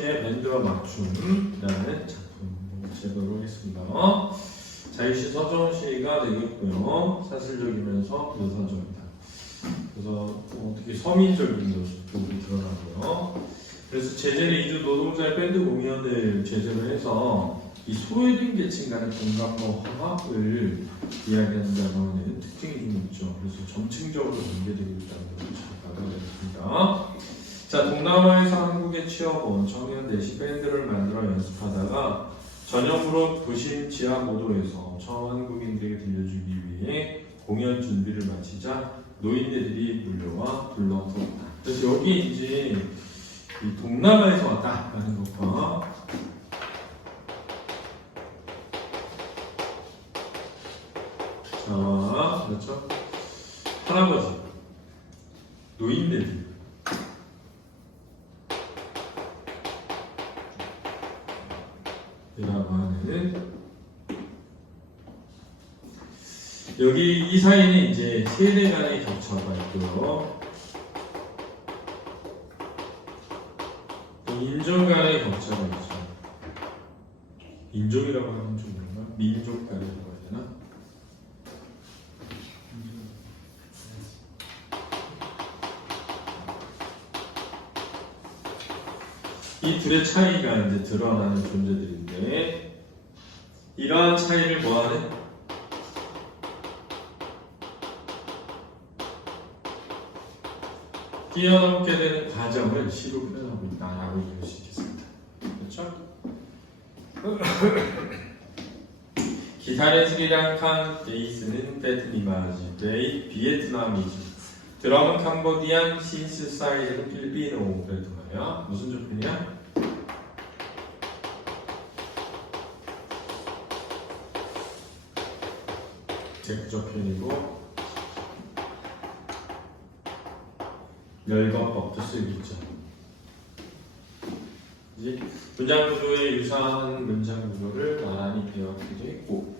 시인의 밴드와 맞춤이라는 작품 제도록 하겠습니다. 자유시 서정 시가 되겠고요. 사실적이면서 묘사적이다. 그래서 어, 특히 서민적인 모습도 드러나고요. 그래서 제재를 이주 노동자의 밴드 공연을 제재로 해서 이 소외된 계층 간의 공감과 화합을 이야기한다는 특징이 좀 있죠. 그래서 점층적으로 전개되고 있다는 것을 잘 받아들였습니다. 자, 동남아에서 한국에 취업온 청년 내시 밴드를 만들어 연습하다가 전역으로 도심 지하 모도에서 처음 한국인들에게 들려주기 위해 공연 준비를 마치자 노인네들이 몰려와 불러섰다. 그래서 여기 이제 이 동남아에서 왔다라는 것과 자, 그렇죠? 할아버지, 노인네들 이라고 하는 여기 이 사이는 이제 세대 간의 격차가 있고요. 또 인종 간의 격차가 있죠. 인종이라고 하면 좀 뭔가 민족 간이라고 해야 되나? 이 둘의 차이가 이제 드러나는 존재들인데 이러한 차이를 뭐하는? 뛰어넘게 되는 과정을 시로 표현하고 있다라고 이해할 수 있겠습니다. 그렇죠? 기타의 스리랑칸, 베이스는 베트니마지, 베이 비에트남이지, 드럼은 캄보디안, 신스 사이드는 필리핀어 그랬던 거예요. 무슨 조건이야? 제구적 표현이고 열거법도 쓰이고 있죠. 이제 문장 구조에 유사한 문장 구조를 나란히 배웠기도 했고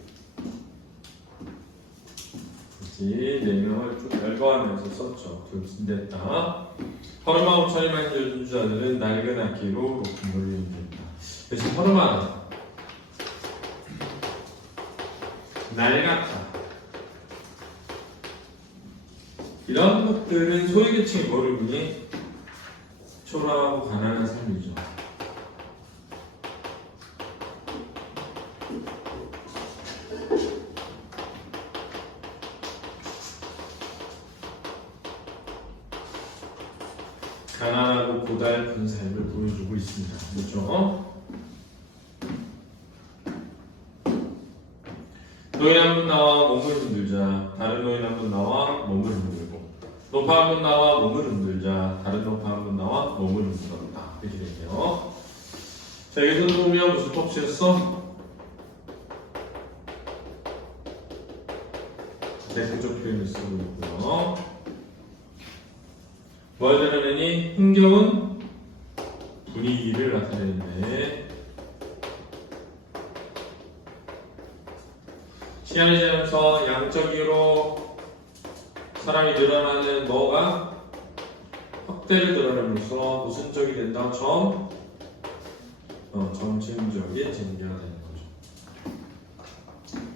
이제 네 명을 좀 열거하면서 썼죠. 둘셋다 허르마 오천이만 연주자들은 낡은 악기로 걸로 연주했다. 그래서 허르마는 낡았다. 이런 것들은 소외계층이 뭐를 보니 초라하고 가난한 삶이죠. 가난하고 고달픈 삶을 보여주고 있습니다. 그렇죠? 노인 한 분 나와 몸을 흔들자 다른 노인 한 분 나와 몸을 흔들고 노파 한분 나와 몸을 흔들자. 다른 노파 한분 나와 몸을 흔들었다. 이렇게 되네요. 자 여기서 보면 무슨 법칙이었어? 대표적 표현을 쓰고 있고요. 뭘 드러내니 흥겨운 분위기를 나타내는데. 시간이 지나면서 양적으로 사람이 늘어나는 뭐가 확대를 드러내면서 무슨 적이 된다? 점, 어, 점층적인 전개가 되는 거죠.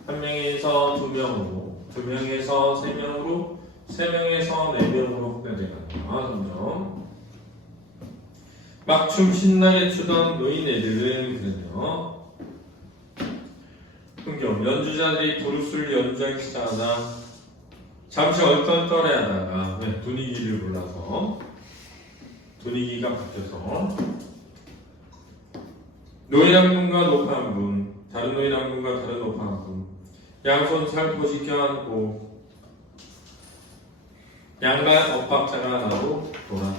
한 명에서 두 명으로, 두 명에서 세 명으로, 세 명에서 네 명으로 확대되간다. 점점. 막춤 신나게 추던 노인 애들은 그랬네요. 흥경 연주자들이 부르스를 연주하기 시작하다 잠시 얼떨떨해하다가 왜 분위기를 몰라서 분위기가 바뀌어서 노인 한 분과 노파 한 분, 다른 노인 한 분과 다른 노파 한 분, 양손 살포시 껴안고 양간 엇박자가 나고 돌아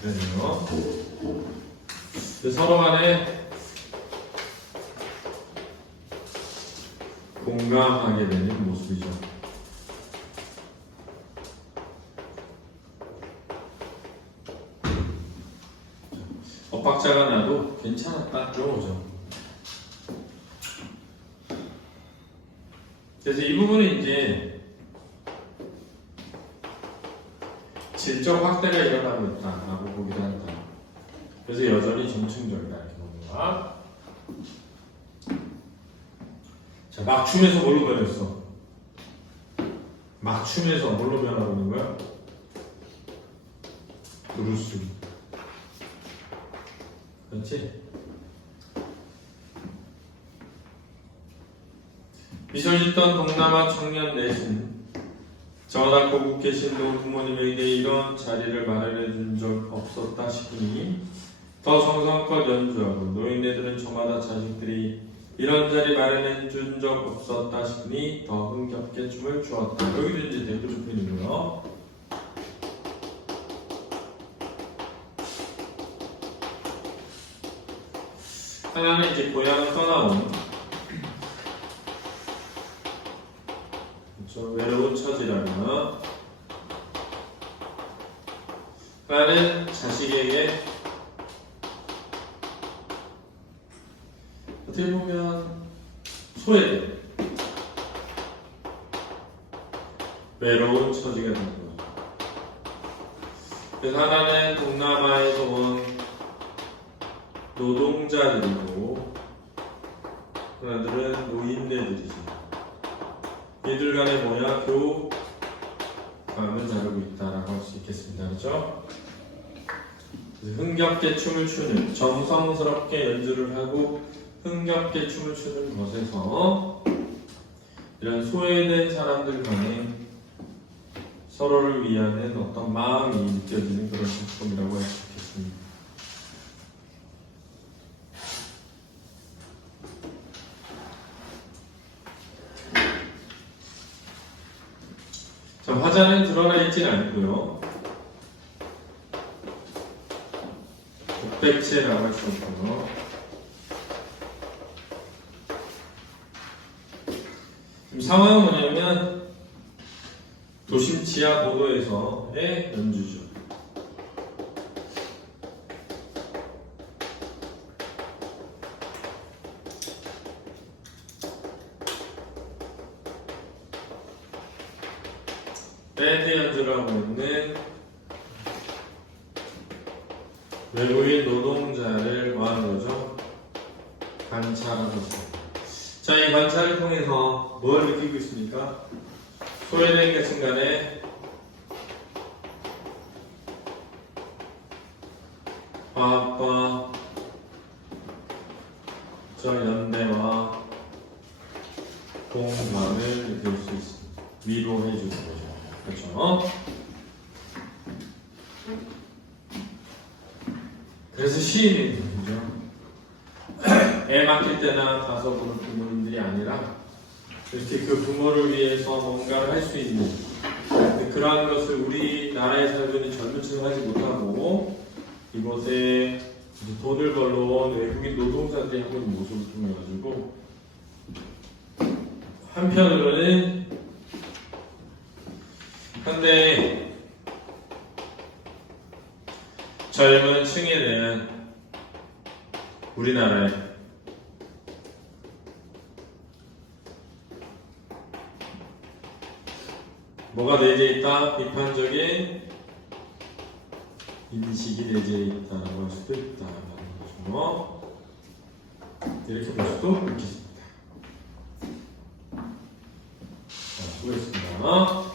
그래요. 서로 간에 공감하게 되는 모습이죠. 엇박자가 나도 괜찮았다 들어오죠. 그래서 이 부분은 이제 질적 확대가 일어나고 있다라고 보기도 한다. 그래서 여전히 보는 거야. 자, 막춤에서 뭘로 변했어? 막춤에서 뭘로 변하고 있는 거야? 브루스. 그렇지? 미소 짓던 동남아 청년 넷은 저나 고국 계신 노 부모님에게 이런 자리를 마련해 준 적 없었다 싶으니 더 성성껏 연주하고 노인네들은 저마다 자식들이 이런 자리 마련해 준 적 없었다 싶으니 더 흥겹게 춤을 추었다. 여기도 이제 대구 좁히는고요. 하나는 이제 고향을 떠나온 그렇죠. 외로운 처지라면 하나는 자식에게 어떻게 보면 소외돼 외로운 처지가 된 거예요. 그래서 하나는 동남아에서 온 노동자들이고 하나들은 노인네들이지. 이들 간의 뭐야 교감을 다루고 있다라고 할 수 있겠습니다. 그렇죠? 흥겹게 춤을 추는 정성스럽게 연주를 하고 흥겹게 춤을 추는 것에서 이런 소외된 사람들 간에 서로를 위하는 어떤 마음이 느껴지는 그런 작품이라고 할 수 있겠습니다. 자, 있진 않고요. 독백체라고 할수 없고요. 지금 상황은 뭐냐면 도심 지하 보도에서의 연주죠. 하고 있는 외국인 노동자를 뭐 하는 거죠? 관찰하고 있습니다. 자, 이 관찰을 통해서 뭘 느끼고 있습니까? 소외된 계층 화합과 저 연대와 공감을 느낄 수 있습니다. 위로해 주는 거죠. 그렇죠? 그래서 시인이 되죠. 애 맡길 때나 가서 보는 부모님들이 아니라 이렇게 그 부모를 위해서 뭔가를 할 수 있는 그러한 것을 우리나라에 살고 있는 젊은 층은 하지 못하고 이곳에 돈을 벌러 온 외국인 노동자들이 하고 있는 모습을 통해 가지고 한편으로는 현대 젊은 층에 대한 우리나라의 뭐가 내재 있다? 비판적인 인식이 내재 있다라고 할 수도 있다라는 거죠. 이렇게 볼 수도 있겠습니다. 자, 수고했습니다.